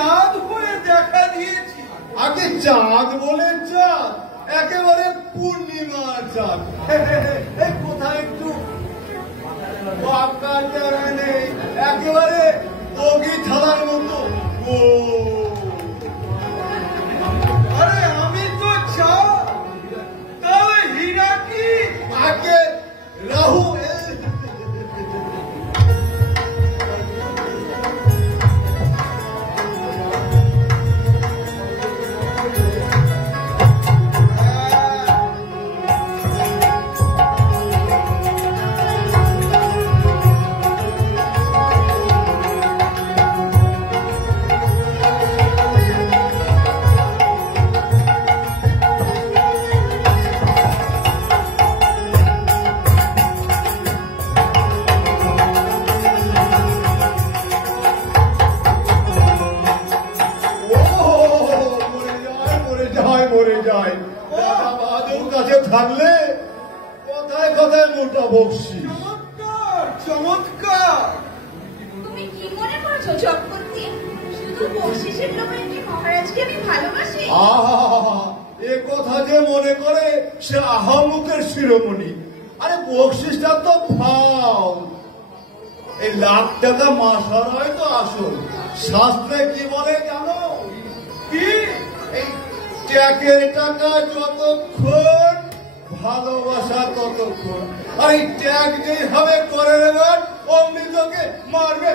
চাঁদ হয়ে দেখা দিয়েছি। আগে চাঁদ বলে চাঁদ, একেবারে পূর্ণিমার চাঁদ। কোথায় একটু নেই, একেবারে বগি থালার মতো। আরে আমি তো চাঁদ, তাহলে হীরা কি? আগে রাহু। থাকলে কথায় কথায় মোটা বকশিস। চমৎকার চমৎকার। তুমি কি মনে করছো চক্রবর্তী? শুধু বকশিসের লোভে কি মহারাজকে আমি ভালোবাসি? এ কথা যে মনে করে সে আহামুখের শিরোমণি। আরে বকশিসটা তো ফাও। এই লাখ টাকা মাসার হয়তো আসল। শাস্ত্রে কি বলে জানো? কি এই ট্যাগের টাকা যতক্ষণ, ভালোবাসা ততক্ষণ। আর এই ট্যাগ যেই হবে করে নেবেন, অমনি তোকে মারবে।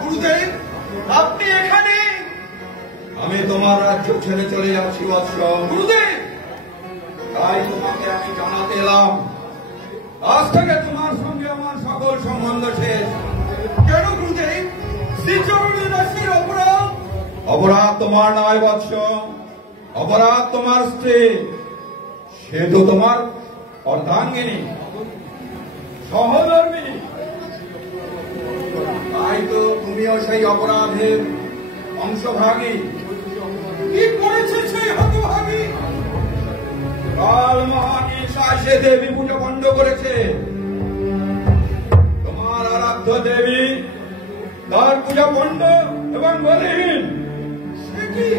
গুরুদেব, আপনি এখানে? আমি তোমার রাজ্য ছেড়ে চলে যাচ্ছি বৎস। গুরুদেব, তাই তোমাকে আমি জানাতে এলাম, আজ থেকে তোমার সঙ্গে আমার সকল সম্বন্ধ শেষ। কেন গুরুদেব? শ্রীচরণের রাশির অপরাধ? অপরাধ তোমার নয় বৎস, অপরাধ তোমার স্ত্রী। সে তো তোমার অর্ধাঙ্গিনী, সহধর্মিনী। তাই তো তুমিও সেই অপরাধের অংশভাগী। কি করেছে সেই হতভাগী? কাল মহান ঈশা সে দেবী পুজো বন্ধ করেছে। তোমার আরাধ্য দেবী তার পূজা বন্ধ এবং বলিহীন। সে কি?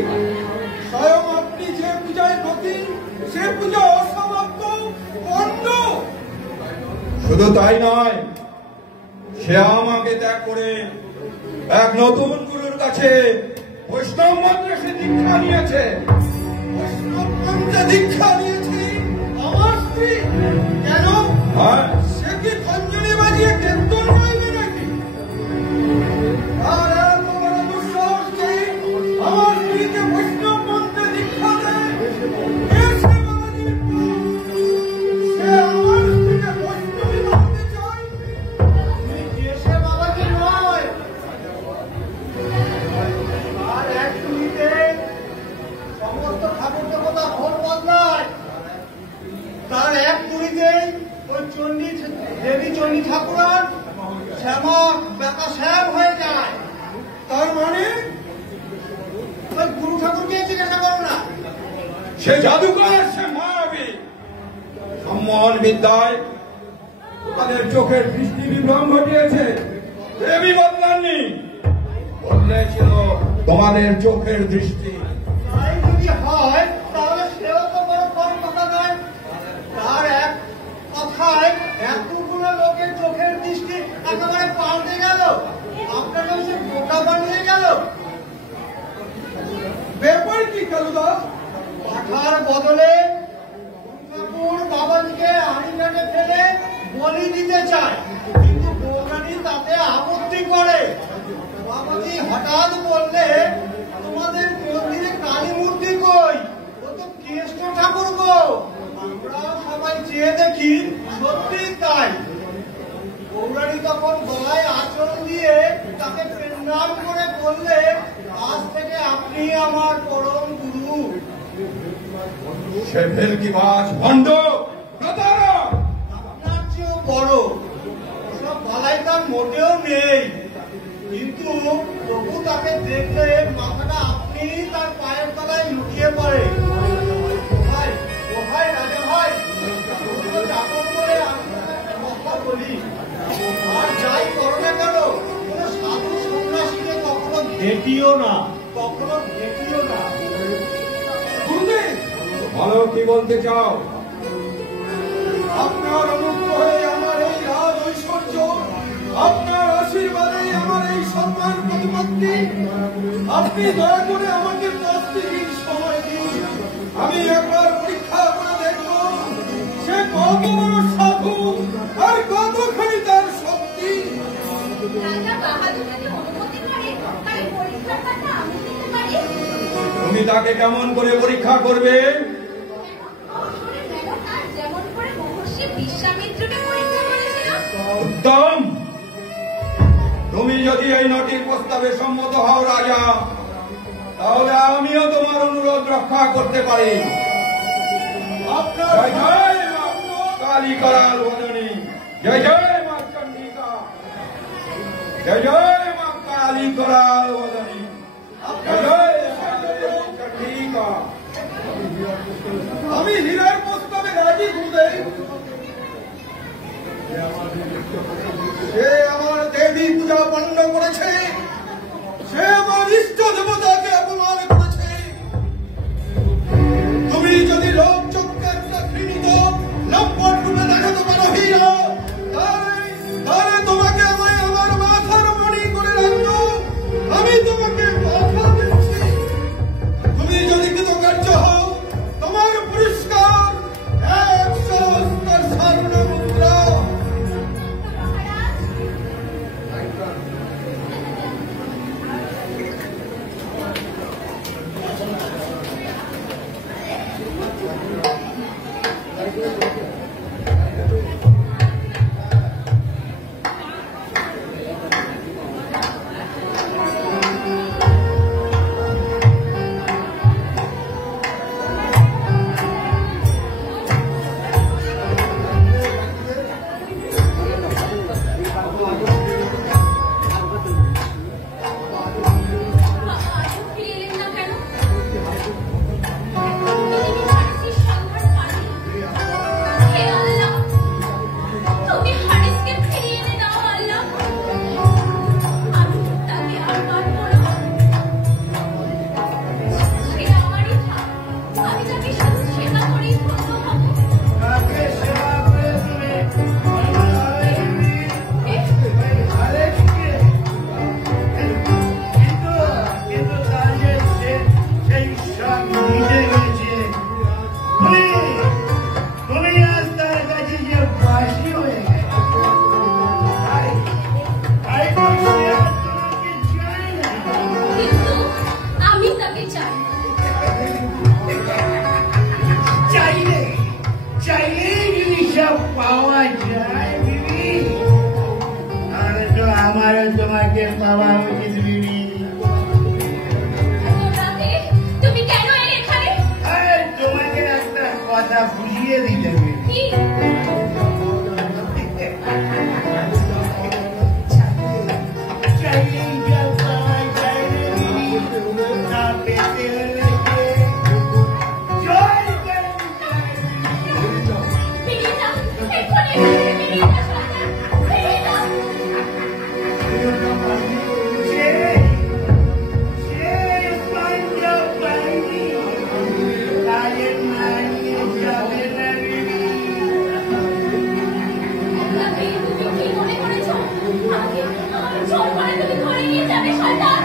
স্বয়ং আপনি যে পূজায় ব্রতী, সে পূজা অসমাপ্ত, বন্ধ। শুধু তাই নয়, সে আমাকে ত্যাগ করে এক নতুন গুরুর কাছে বৈষ্ণব মন্ত্রে সে দীক্ষা নিয়েছে। বৈষ্ণব মন্ত্রে দীক্ষা নিয়েছে আমার স্ত্রী? কেন? সে কি খঞ্জনি বাজিয়ে কীর্তন গাইবে নাকি? আর এত বড় দুঃসাহস যে আমার স্ত্রীকে বৈষ্ণব মন্ত্রে দীক্ষা দেয়? সে আমার স্ত্রীকে বৈষ্ণবী বানাতে চায়। সে বাবাজি নয়। আর এক মিনিটে সমস্ত ঠাকুর দেবতা ভোট বদলায়। তার এক তুড়িতেই ওই চণ্ডী দেবী চণ্ডী ঠাকুরান শ্যামা বেকা শ্যাম হয়ে যায়। তার মানে ওই গুরু ঠাকুরকে জিজ্ঞাসা করো না। সে জাদুকর, সে মায়াবী। সম্মোহন বিদ্যায় তাদের চোখের দৃষ্টি বিভ্রম ঘটিয়েছে। দেবী বদলাননি, বদলেছিল তোমাদের চোখের দৃষ্টি। তাই যদি হয় তাহলে সেও তো বড় কম কথা নয়। তার এক কথায় এতগুলো লোকের চোখের দৃষ্টি একেবারে পাল্টে গেল। আপনাকে সে বোকা বানিয়ে গেল। ব্যাপার কি কালুদাস? পাঠার বদলে ঠাকুর বাবাজিকে আড়িঘাটে ফেলে বলি দিতে চায়, কিন্তু বৌরানী তাতে আপত্তি করে। বাবাজি হঠাৎ বললে, তোমাদের মন্দিরে কালী মূর্তি কই? ও তো কৃষ্ণ ঠাকুর গো। আমরা সবাই চেয়ে দেখি, সত্যি তাই। বৌরানী তখন গলায় আঁচল দিয়ে তাকে প্রণাম করে বললে, আজ থেকে আপনি আমার পরম গুরু। সে ভেলকিবাজ, ভণ্ড, প্রতারক। আপনার চেয়েও বড়। ওসব বালাই তার মোটেও নেই, কিন্তু তবু তাকে দেখলে মাথাটা আপনি তার পায়ের তলায় লুটিয়ে পড়ে। ভাই, ও ভাই, রাজা ভাই, দেখিও না, কখনো দেখিও না। গুরুদেব, বলো কি বলতে চাও? আপনার অনুগ্রহ হয়ে আমার এই রাজ ঐশ্বর্য, আপনার আশীর্বাদে আমার এই সম্মান প্রতিপত্তি, আপনি দয়া করে আমাকে 10 দিন সময় দিন। আমি একবার পরীক্ষা করে দেখব সে কত বড় সাধু আর কতখানি তার শক্তি। রাজা বাহাদুর যদি অনুমতি করে তাহলে পরীক্ষার কথা আমি দিতে পারি। তুমি তাকে কেমন করে পরীক্ষা করবে? যেমন করে মহর্ষি বিশ্বামিত্রকে পরীক্ষা করেছিল। উত্তম। তুমি যদি এই নটির প্রস্তাবে সম্মত হও রাজা, তাহলে আমিও তোমার অনুরোধ রক্ষা করতে পারি। আপনার জয় জয় মা কালী করাল বদনী, জয় জয় মা চন্ডিকা, জয় জয় মা কালী করাল বদনী, জয় জয় মা চন্ডিকা। আমি হীরার প্রস্তাবে রাজি গুরুদেব। সে আমার দেবী পূজা পণ্য করেছে, সে আমার ইষ্ট দেবতাকে অপমান করেছে। তুমি যদি লোক চক্ষের ঘৃণিত লম্পট রূপে দেখাতে পারো হীরা, তাহলে তোমাকে আমি আমার মাথার মণি করে রাখবো। আমি তোমাকে কথা দিচ্ছি, তুমি যদি কৃতকার্য হও, তোমার পুরস্কার 100 অস্ত্র স্বর্ণ মুদ্রা। তোমাকে পাওয়া উচিত বিবি। তুমি কেন এলে এখানে? তোমাকে একটা কথা বুঝিয়ে দিতে হবে। কি? চাইলেই যা পাওয়া যায় রে বিবি, না পেতে হলে জয় করে ফিরে যাও, এক্ষুনি ফিরে যাও, ফিরে যাও। তুমি কি মনে করেছো আমাকে জোর করে তুমি ধরে নিয়ে যাবে শয়তান?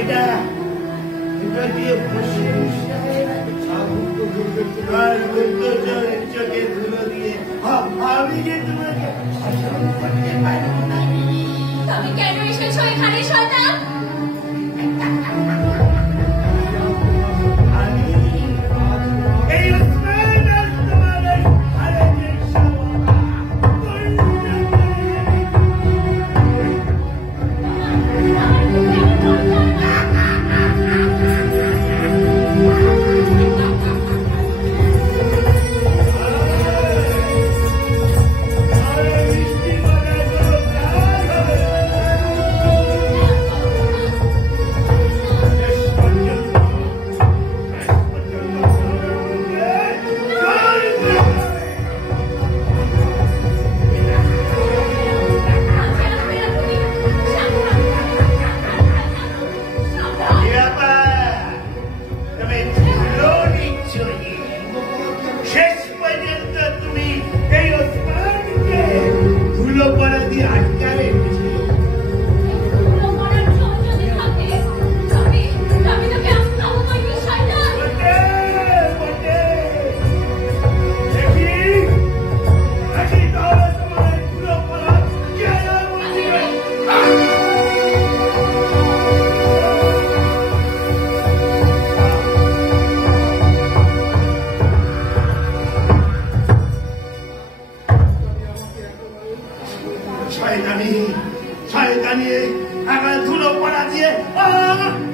এটা দিয়ে বসে আর চোখে ধুলো দিয়ে আমি যে তোমাকে করতে পারবো না। তুমি কেন এসেছো এখানে শয়তান? আমি এই উসমান তোমার আরেকজন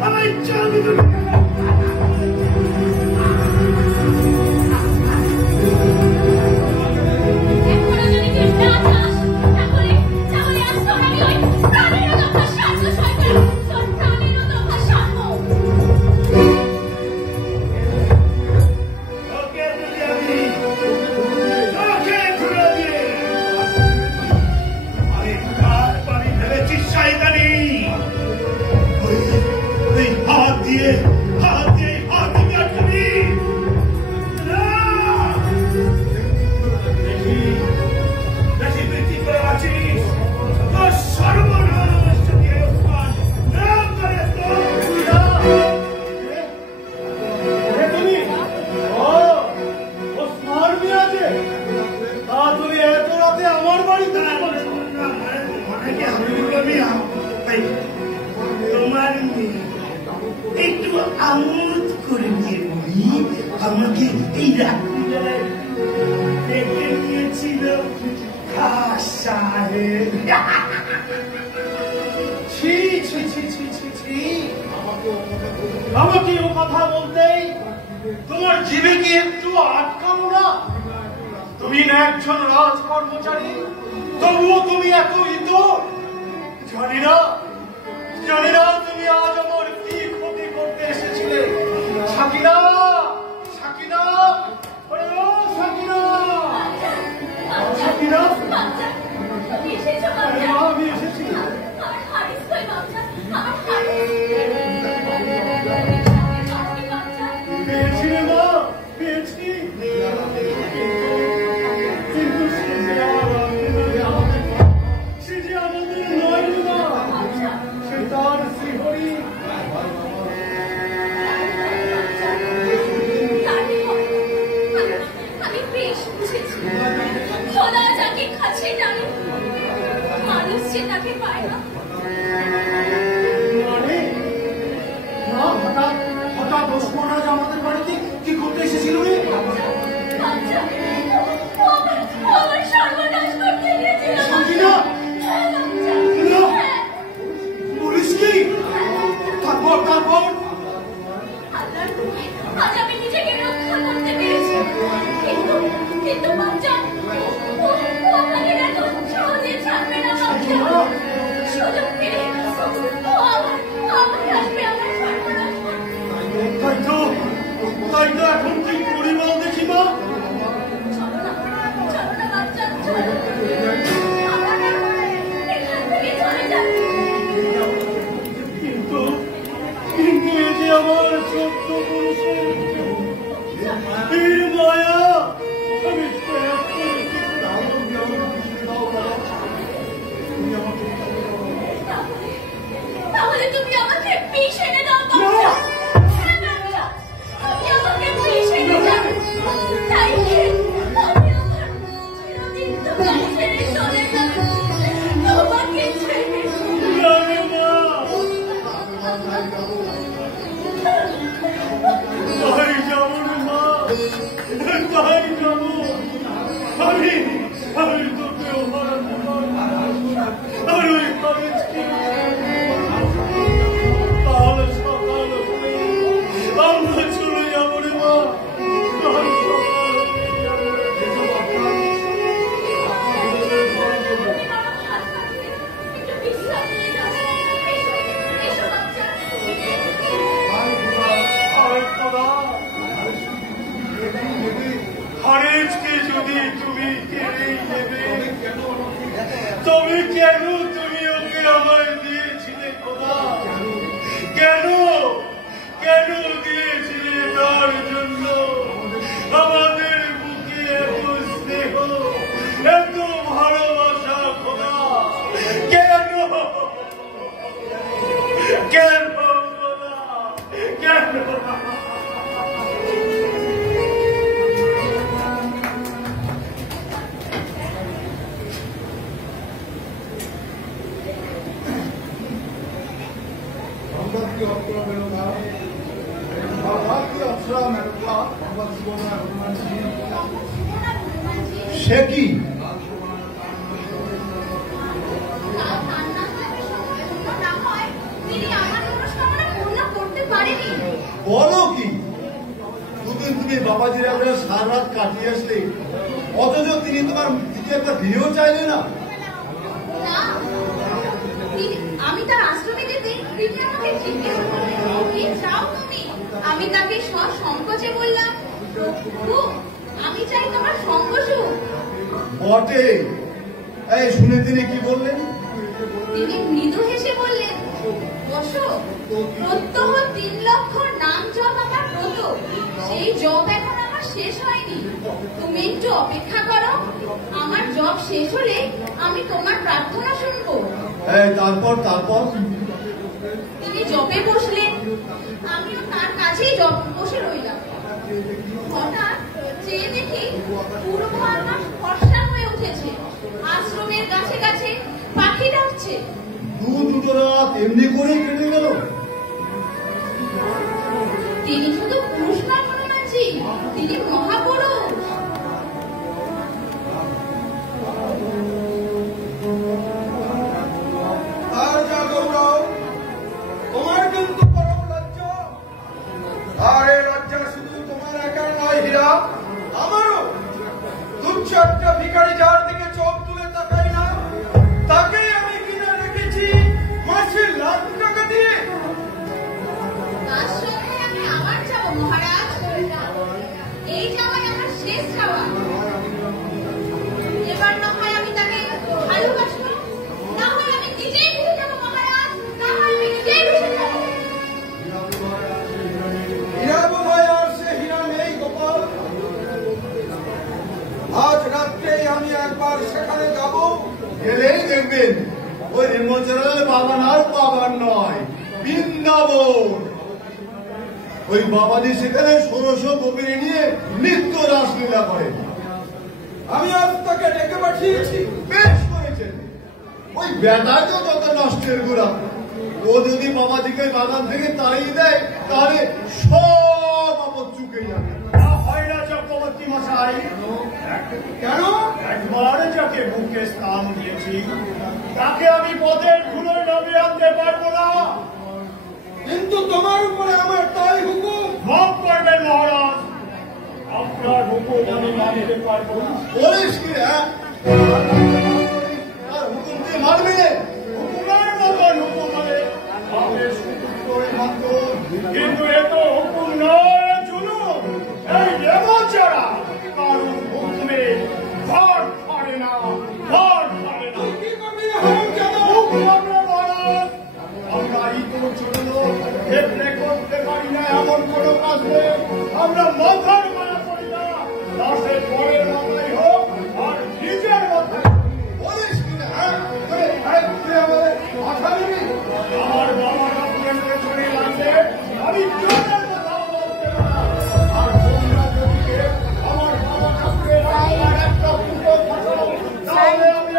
আমার চলবে একটু আমোদ করে দিয়ে বলি আমাকে এই রাত্রিবেলায় ডেকে নিয়েছিল খাস সাহেব। ছি ছি ছি ছি ছি ছি আমাকে ও কথা বলতেই তোমার জিভে কি একটু আটকানো না? তুমি না একজন রাজ কর্মচারী, তবুও তুমি এত ইতর। জানি না তুমি আজ আমার কি ক্ষতি করতে এসেছিলে। সাকিনা, সাকিনা, ওরে ও সাকিনা, সাকিনা, আমি এসেছি। পেয়েছি রে মা, পেয়েছি, কিন্তু সে যে আমাদের নয় রে মা, সে তার শ্রীহরি। আমি বেশ বুঝেছি, খোদা যাকে কাছে টানে মানুষ যে তাকে পায় না। মানে না, হঠাৎ হঠাৎ ওসমানাজ আমাদের বাড়িতে কি করতে এসেছিল রে? আচ্ছা, আমার সর্বনাশ করতে গিয়েছিল। সাকিনা, পুলিশ কি? তারপর আজ আমি নিজেকে রক্ষা করতে পেরেছি, কিন্তু বাচ্চা ও আমাকে এত সহজে ছাড়বে না। বাচ্চা সুযোগ পেলে ও আবার আসবে আমার সর্বনাশ করতে। তাই তো এখন কি করি বল দেখি মা? চলো না বাচ্চা, চলো, আমরা এখান থেকে চলে যাই। কিন্তু এ যে আমার ছোট্ট পুরুষের এই মায়া, আমি তাহলে তুমি আমাকে বিষ এনে দাও বাচ্চা। হ্যাঁ বাচ্চা, তুমি আমাকে বিষ এনে দাও। তাই আমি আমার চিরদিন তোমাকে ছেড়ে চলে যাব, তোমাকে ছেড়ে। তাই যাবো রে মা, তাই যাবো। আমি তোকেও হারাতে পারবো আর ওই খারিজকে। তাহলে সকাল হলে আমরা চলে যাবো রে মা, কাল সকাল একটু বিশ্রাম নিয়ে যাও। এসো বাচ্চা। খারিজকে যদি তুমি কেড়ে নেবে, তবে কেন তুমি ওকে আমায় দিয়েছিলে খোদা? কেন দিয়েছিলে তার জন্য? আমাদের বুকে এত স্নেহ, এত ভালোবাসা খোদা, কেন খোদা, কেন? সে কি? না হয় তিনি আমার মনস্কামনা পূর্ণ বলো কি? দুদিন তুমি বাবাজির একটা সারা রাত কাটিয়ে আসলে, অথচ তিনি তোমার দিকে একটা ভিড়েও চাইলে না। না, আমি তার আশ্রমে যেতে তিনি আমাকে জিজ্ঞেস করলেন, কি চাও তুমি? আমি তাকে সসংকোচে বললাম, প্রভু, আমি চাই তোমার সঙ্গ সুখ। বটে, এই শুনে তিনি কি বললেন? তিনি মৃদু হেসে বললেন, বসো, প্রত্যহ 3 লক্ষ নাম জপ আমার ব্রত, সেই জপ এখন আমার শেষ হয়নি। তুমি একটু অপেক্ষা করো, আমার জপ শেষ হলে আমি তোমার প্রার্থনা শুনবো। তারপর তারপর তিনি জপে বসলেন, আমিও তার কাছেই জপ বসে রইলাম। হঠাৎ চেয়ে দেখি পূর্ব আকাশ ফর্সা হয়ে উঠেছে, আশ্রমের গাছে গাছে পাখি ডাকছে। দুটো রাত এমনি করেই কেটে গেল। তিনি শুধু পুরুষ নয় হনুমানজি, তিনি মহাপুরুষ। আর যা গৌরব, তোমার কিন্তু পরম লজ্জা। আর এই লজ্জা শুধু তোমার একার নয় হীরা, আমারও। তুচ্ছ একটা ভিখারি যার দিকে চোখ তুলে তাকাই না, তাকেই আমি কিনে রেখেছি মাসে লাখ টাকা দিয়ে। তার সঙ্গে আমি আবার যাবো মহারাজ, এই যাওয়াই আমার শেষ যাওয়া। এবার না হয় আমি তাকে ভালোবাসবো, না হয় আমি নিজেই ভেসে যাবো মহারাজ, না হয় আমি নিজেই ভেসে যাবো। হীরা বোধহয় আর সে হীরা নেই গোপাল। আজ রাত্রেই আমি একবার সেখানে যাব। গেলেই দেখবেন ওই রেমোচরাল বাগান আর বাগান নয়, বৃন্দাবন। ওই বাবাজি সেখানে 1600 গোপিনী নিয়ে নিত্য রাসলীলা করেন। আমি আজ তাকে ডেকে পাঠিয়েছি। বেশ করেছেন। ওই বেটাই তো যত নষ্টের গোড়া। ও যদি বাবাজিকে বাগান থেকে তাড়িয়ে দেয়, তাহলে সব আপদ চুকে যাবে। হয় না চক্রবর্তী মশাই? কেন? একবার যাকে বুকে স্থান দিয়েছি, তাকে আমি পথের ধুলোয় নামিয়ে আনতে পারবো না। কিন্তু তোমার উপরে আমার তাই হুকুম। মাফ করবেন মহারাজ, আপনার হুকুম আমি মানতে পারবো না। বলিস কি? হুকুম দিয়ে মানবে? হুকুমের মতন হুকুম মানে কিন্তু এ তো হুকুম নয়, জুলুম। এই রেমোচরা কারণ হুকুমে ঘর ছাড়ে না, ঘর ছাড়ে না। কি করবি এখন কেন? হুকুম আমরা মহারাজ, আমরা ইতর জন্য ক্ষেত্রে করতে পারি না এমন কোনো কাজ নেই। আমরা মাথার মারা করি না, দাসের পরের মাথায় হোক আর নিজের মাথায়। বলিস কিনা? মাথা নিবি? আমার বাবার আপনার চলে লাগবে, আমি জোরের কথা বলতে না। আর তোমরা যদি আমার বাবা কাছে আর একটা পুজো থাকাও, তাহলে আমি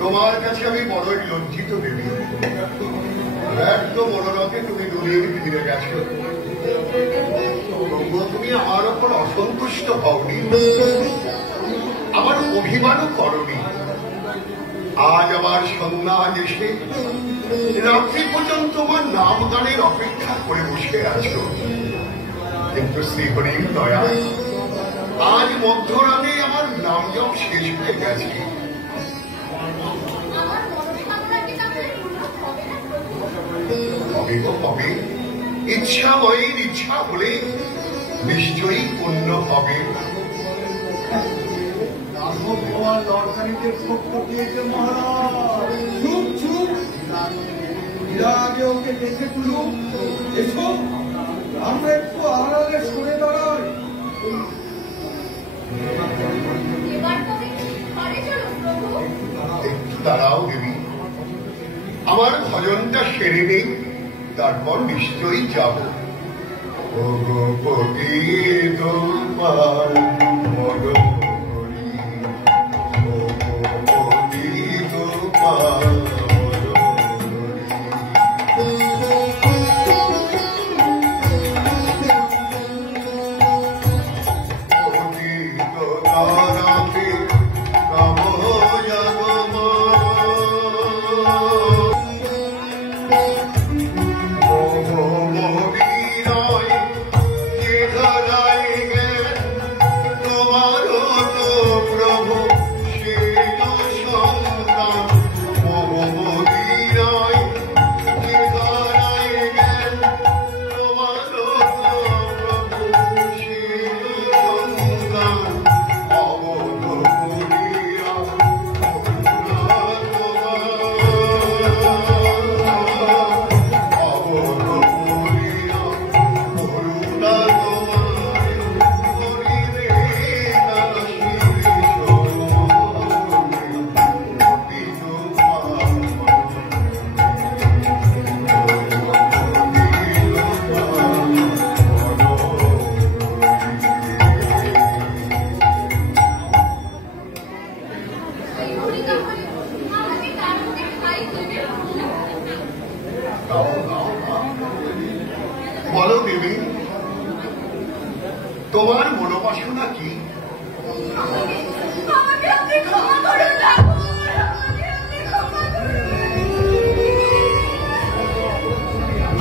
তোমার কাছে আমি বড়ই লজ্জিত দেবী। একদম মনোরথে তুমি দুনিয়ে ফিরে গেছো, তবুও তুমি আমার ওপর অসন্তুষ্ট হওনি, আমার অভিমানও করনি। আজ আমার সন্ন্যাস এসে রাত্রি পর্যন্ত আমার নাম গানের অপেক্ষা করে বসে আছো। কিন্তু শ্রীহরির দয়ায় আজ মধ্যরাতে আমার নাম জপ শেষ হয়ে গেছে। হবে ইচ্ছা হয়ে ইচ্ছা হলে নিশ্চয়ই পূর্ণ হবে। আগে ওকে দেখে তুলুন, এসো আমরা একটু আড়ালে সরে দাঁড়াই। একটু দাঁড়াও দেবী, আমার ভজনটা সেরে নেই, তারপর নিশ্চয়ই যাব। বলো দেবী, তোমার মনোবাসনা কি?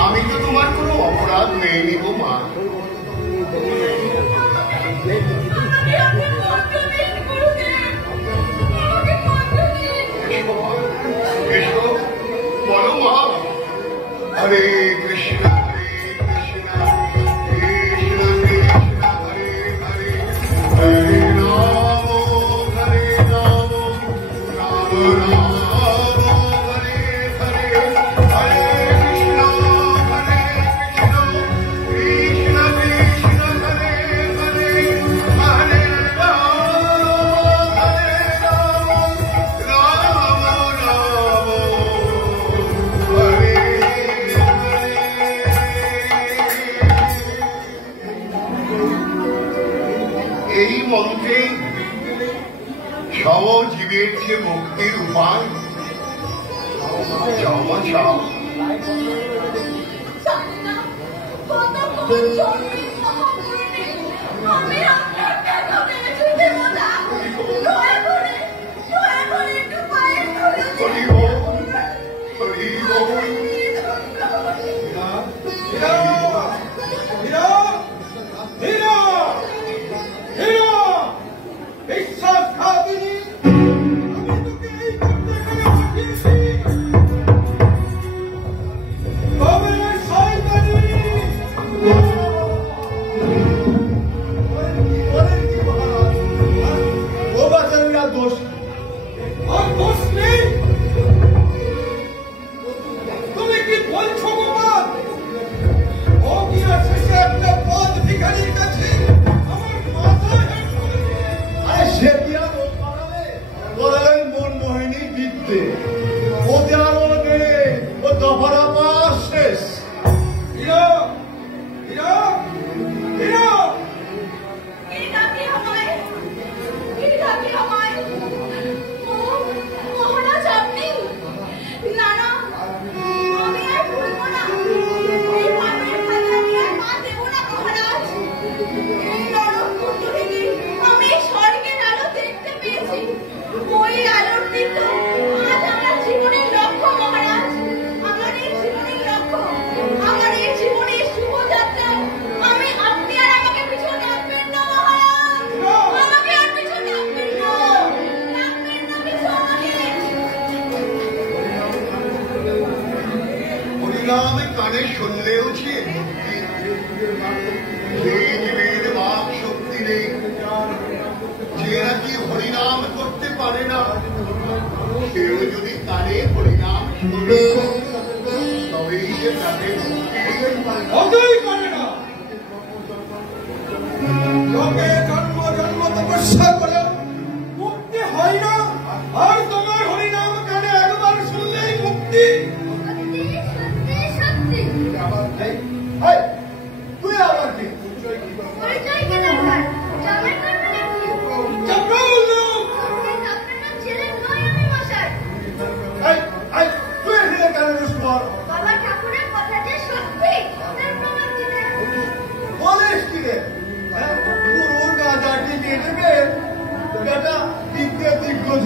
আমি তো তোমার কোনো অপরাধ নেই গো মা। এসো বলো মা। হরে কৃষ্ণ এই মন্ত্রে সবজীবের যে মুক্তির উপায় জমা চাও।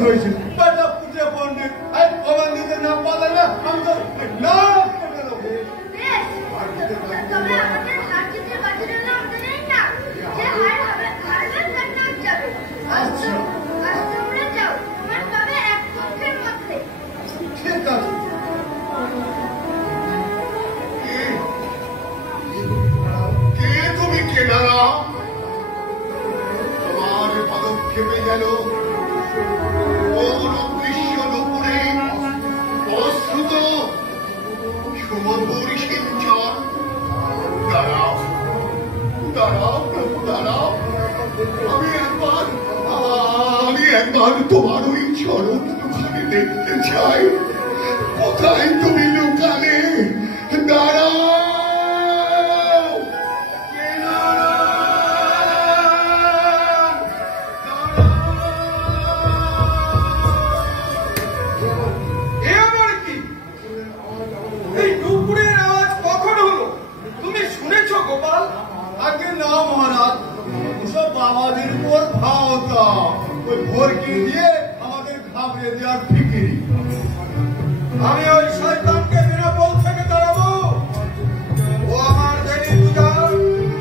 হয়েছে বেটা পুজো পণ্ডিত আর কমান্ডিতে নাম বলে না আমি তো নাম করে দেবো তবে আমাদের হার জিতের বাজির নাম জানেন না যে হারবে তার নাম যাবে আচ্ছা তোমরা যাও তোমার তবে এক পক্ষের মধ্যে ঠিক আছে কে তুমি কেনারা তোমার পদক্ষেপে গেল ওর দৃশ্য নুপুরে প্রস্তুত সুমধুর শিবচর দাঁড়াও দাঁড়াও প্রভু দাঁড়াও আমি একবার তোমার ওই চরণ দুখানে দেখতে চাই কোথায় তুমি লুকালে দাঁড়াও এ আবার কি? এই নুপুরের আওয়াজ কখন হলো? তুমি শুনেছ গোপাল? আগে না মহারাজ ওসব বাবাজির উপর ভাওতা ওই ভরকি দিয়ে আমাদের ঘাবড়ে দেওয়ার ফিকিরি আমি ওই শয়তানকে বিনাপল থেকে তাড়াবো। ও আমার দেবী পূজা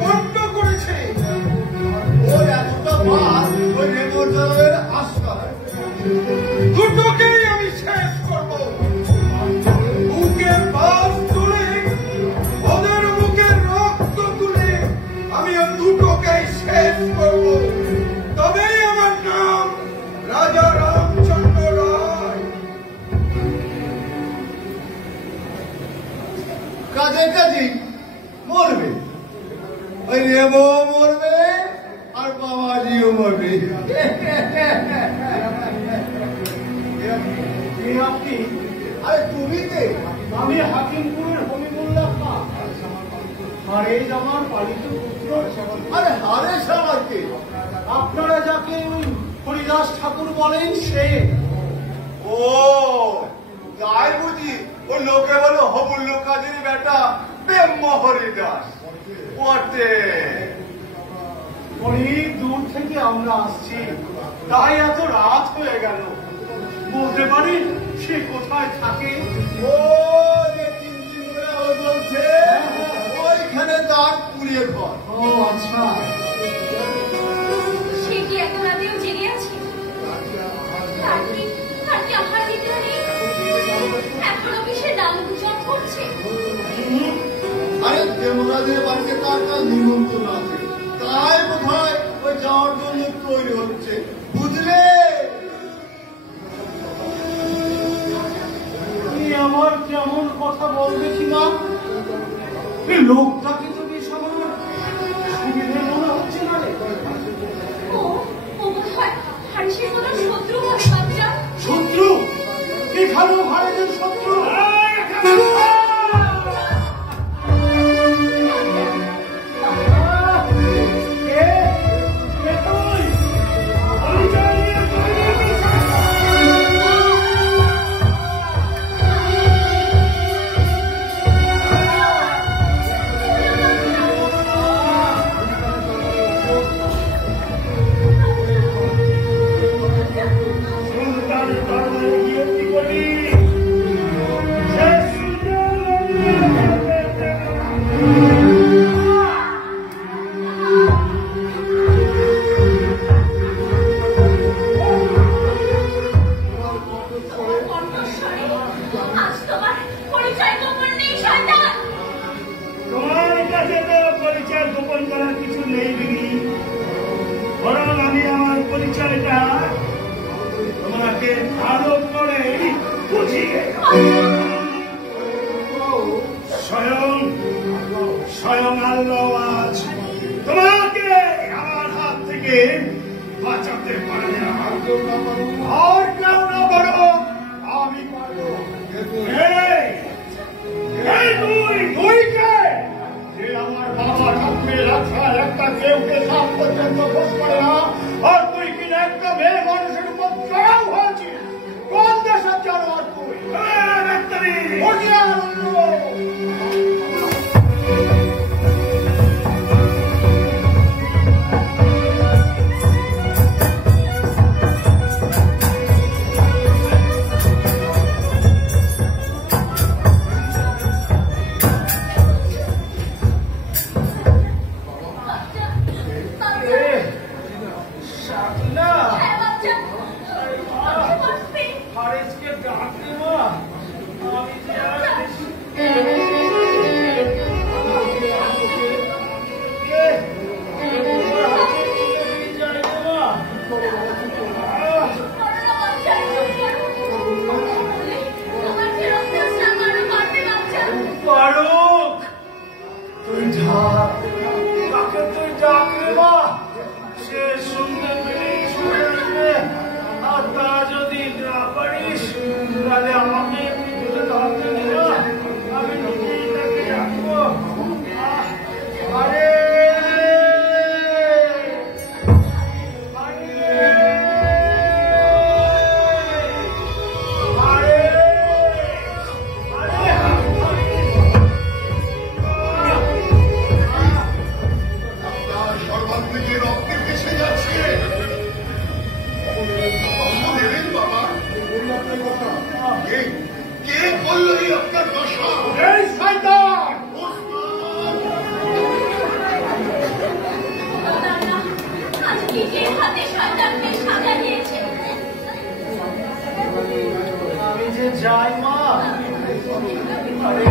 বন্ধ করেছে। ওর এতটা মাছ ওই রেমর জলের আশ্রয় দুটোকেই আমি শেষ করবো। বুকে বাস তুলে ওদের বুকে রক্ত তুলে আমি ওই দুটোকেই শেষ করবো। তবেই আমার নাম রাজা রামচন্দ্র রায়। কাজে কাজে মরবে ওই রেমো মরবে আর বাবাজিও মরবে আপনি আরে তুমি কে আমি হাকিমপুরের হবিবুল্লাহ খান হারে জামার পালিত পুত্র আরে হারে সামারকে আপনারা যাকে ওই হরিদাস ঠাকুর বলেন সে ও তাই বুঝি ও লোকে বলো হবুল্লু কাজের বেটা ব্রহ্ম হরিদাস বটে অনেক দূর থেকে আমরা আসছি তাই এত রাত হয়ে গেল বলতে পারি সে কোথায় থাকে ও যে তিন করে বলছে ওইখানে তার পুড়িয়ে ঘর ও আচ্ছা সে কি এত রাতেও জেগে আছে? তার কি আহার নিদ্রা নেই? এখনো কি সে নাম গুজন করছে? আরে দেবরাজের বাড়িতে তার কাল নিমন্ত্রণ আছে তাই বোধহয় ওই যাওয়ার জন্য তৈরি হচ্ছে বুঝলে তুমি আমার কেমন কথা বলবে কি না এই লোকটাকে তো বেশ আমার সুবিধে মনে হচ্ছে না রে ও বোধহয় হারিসের কোনো শত্রু হবে বাচ্চা। শত্রু এখানেও ভারতের শত্রু স্বয়ং আল্লাহ আজ তোমাকে আমার হাত থেকে বাঁচাতে পারে না আর কেউ না পারো আমি পারবো তুই কে যে আমার বাবা ঠাকুরের রাখার একটা কেউকে সাপ পর্যন্ত খোঁজ করে না আর তুই কিনা একটা মেয়ে মানুষের উপর চড়াও হয়েছিস কোন দেশের জানোয়ার তুই নিজের হাতে শয়তানকে সাজা দিয়েছে। আমি যে যাই মা, আরে